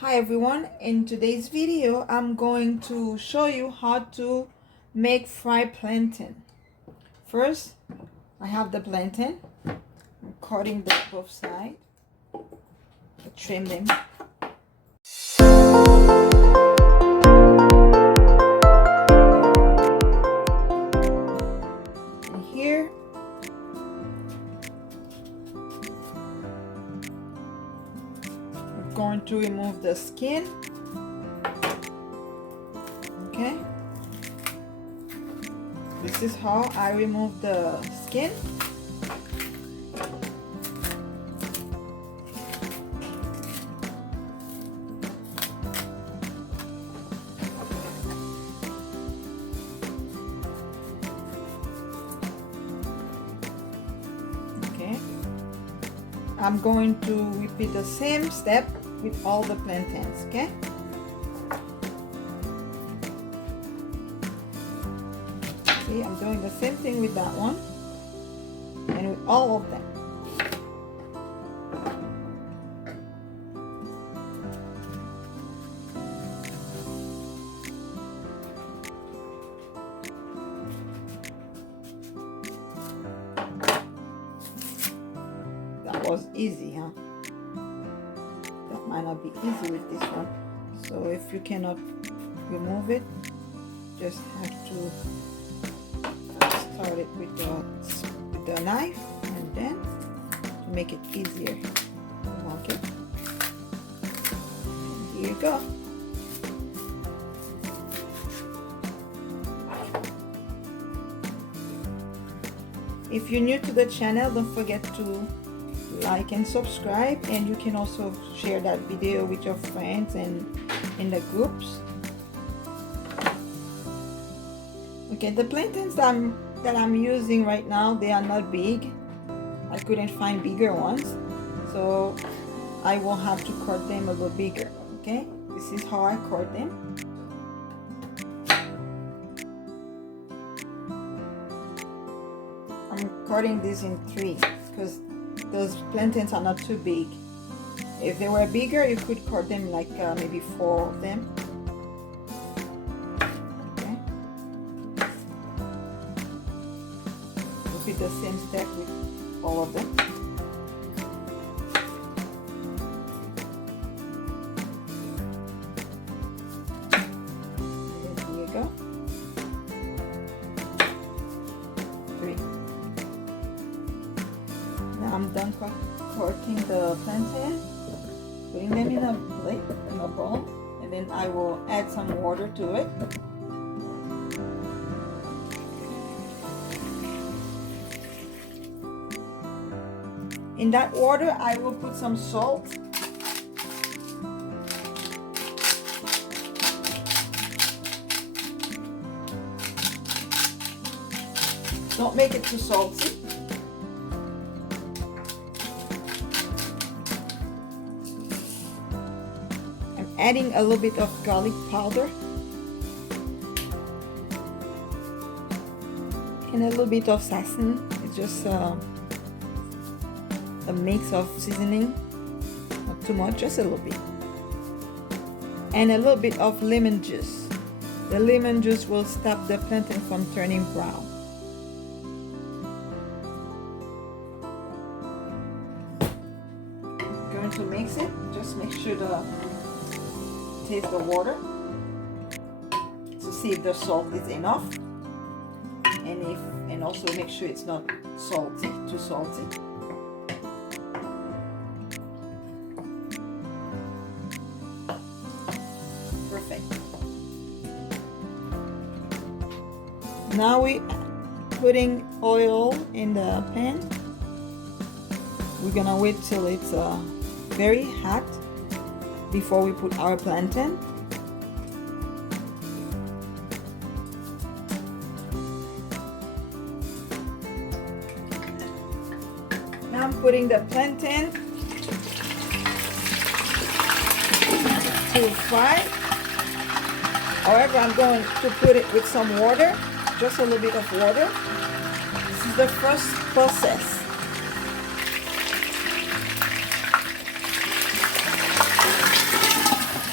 Hi everyone, in today's video I'm going to show you how to make fried plantain. First, I have the plantain. I'm cutting both sides. Trim them. And here we're going to remove the skin. Okay. This is how I remove the skin. Okay. I'm going to repeat the same step with all the plantains, okay? See, I'm doing the same thing with that one and with all of them. That was easy, huh? That might not be easy with this one. So if you cannot remove it, just have to start it with the knife, and then to make it easier, okay. And here you go. If you're new to the channel, don't forget to like and subscribe, and you can also share that video with your friends and in the groups. Okay, the plantains that I'm using right now, they are not big. I couldn't find bigger ones, so I will have to cut them a little bigger. Okay, this is how I cut them. I'm cutting these in 3 because those plantains are not too big. If they were bigger, you could cut them like maybe 4 of them. Okay. Repeat the same step with all of them. And then here you go. 3. Now I'm done cutting the plantain, putting them in a plate, in a bowl, and then I will add some water to it. In that water, I will put some salt. Don't make it too salty. I'm adding a little bit of garlic powder and a little bit of sazon. It's just a mix of seasoning, not too much, just a little bit, and a little bit of lemon juice. The lemon juice will stop the plantain from turning brown. I'm going to mix it. Just make sure to taste the water to see if the salt is enough, and also make sure it's not salty, too salty. Now we putting oil in the pan. We're gonna wait till it's very hot before we put our plantain. Now I'm putting the plantain to fry. However, I'm going to put it with some water. Just a little bit of water. This is the first process.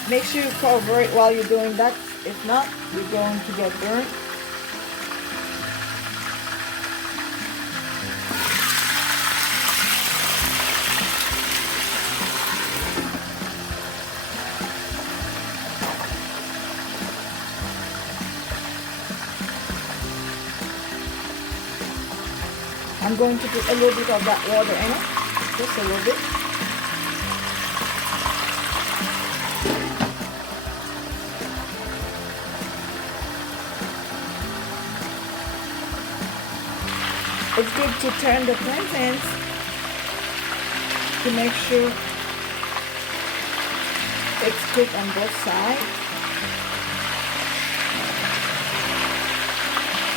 Make sure you cover it while you're doing that. If not, you're going to get burnt. I'm going to put a little bit of that water in it, just a little bit. It's good to turn the plantains to make sure it's cooked on both sides.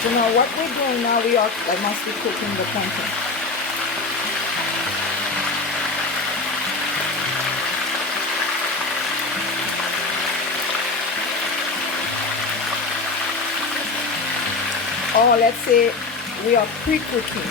So now what we're doing now, we are mostly cooking the plantain. Or let's say we are pre-cooking.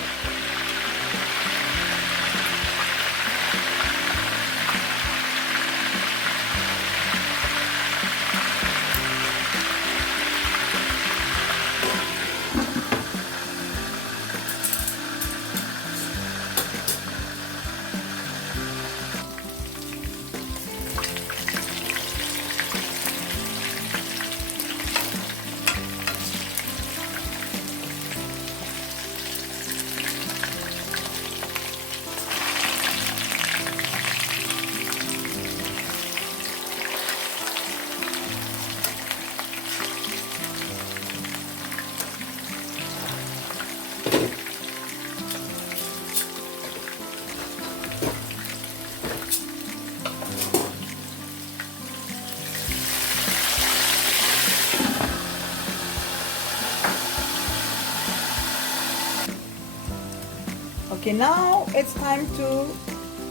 Okay, now it's time to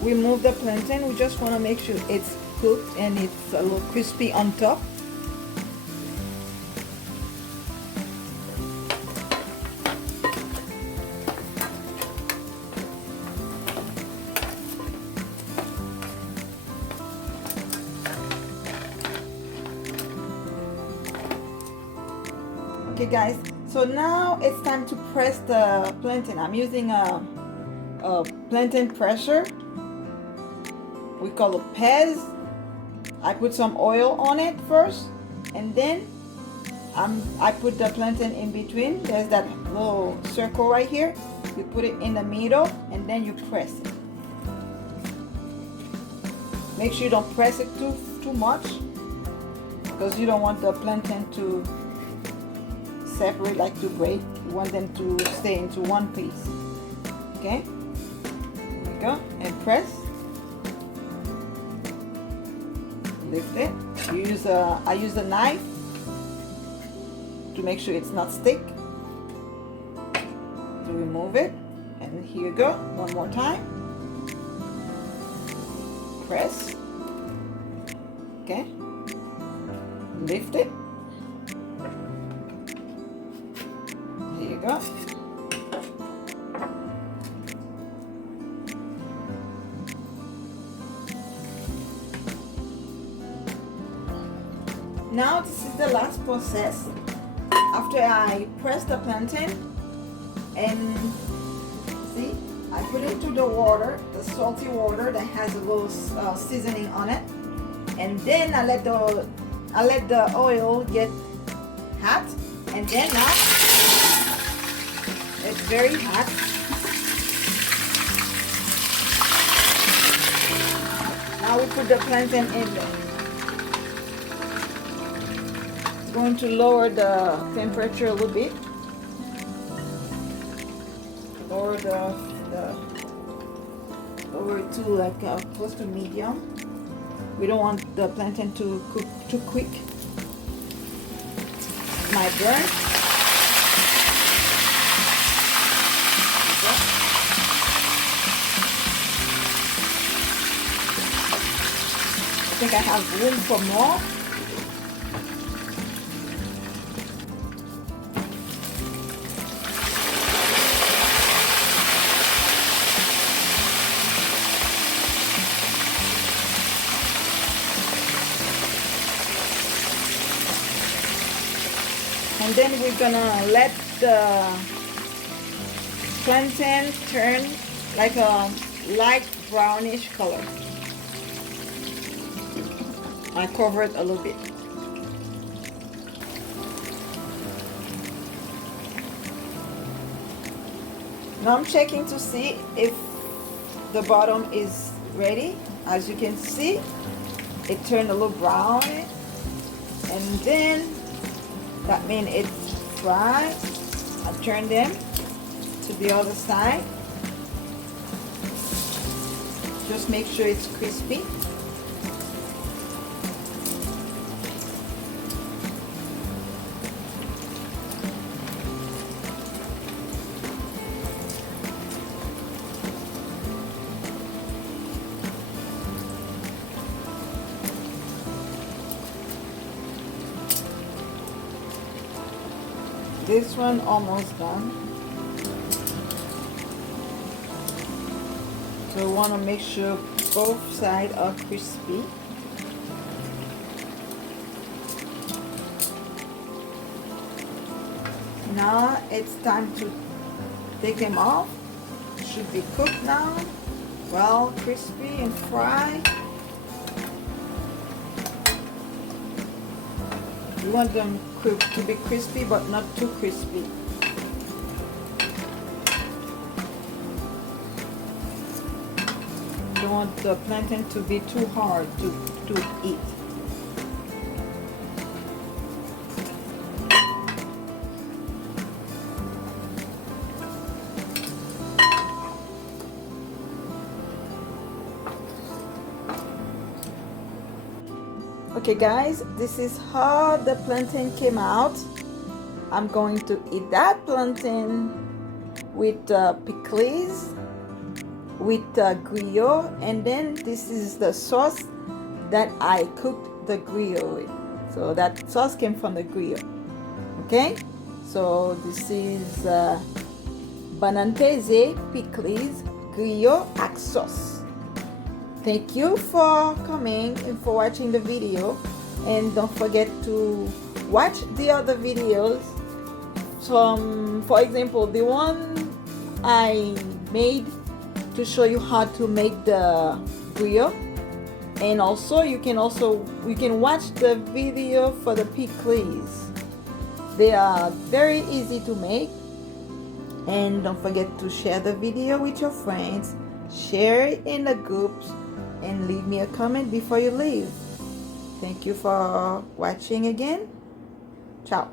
remove the plantain. We just want to make sure it's cooked and it's a little crispy on top. Okay guys, so now it's time to press the plantain. I'm using a plantain presser. We call it Peze. I put some oil on it first, and then I put the plantain in between. There's that little circle right here. You put it in the middle, and then you press it. Make sure you don't press it too much, because you don't want the plantain to separate, like to break. You want them to stay into one piece. Okay, here we go, and press. Lift it. I use a knife to make sure it's not stick, to remove it. And here you go, one more time. Press. Okay, lift it. Here you go. Now this is the last process. After I press the plantain, and see, I put it into the water, the salty water that has a little seasoning on it, and then I let the oil get hot, and then now it's very hot. Now we put the plantain in there. Going to lower the temperature a little bit. Lower lower it to like close to medium. We don't want the plantain to cook too quick. Might burn. I think I have room for more. And then we're gonna let the plantain turn like a light brownish color. I cover it a little bit. Now I'm checking to see if the bottom is ready. As you can see, it turned a little brown, and then that means it's fried. I turn them to the other side. Just make sure it's crispy. This one almost done. So we want to make sure both sides are crispy. Now it's time to take them off. Should be cooked now. Well, crispy and fried. You want them to be crispy, but not too crispy. You don't want the plantain to be too hard to eat. Okay guys, this is how the plantain came out. I'm going to eat that plantain with pickles, with griot, and then this is the sauce that I cooked the griot with. So that sauce came from the griot. Okay, so this is Bannann Peze, pickles, griot, ak sauce. Thank you for coming and for watching the video, and don't forget to watch the other videos. For example, the one I made to show you how to make the griot, and also you can watch the video for the pickles. They are very easy to make, and don't forget to share the video with your friends, share it in the groups, and leave me a comment before you leave. Thank you for watching again. Ciao.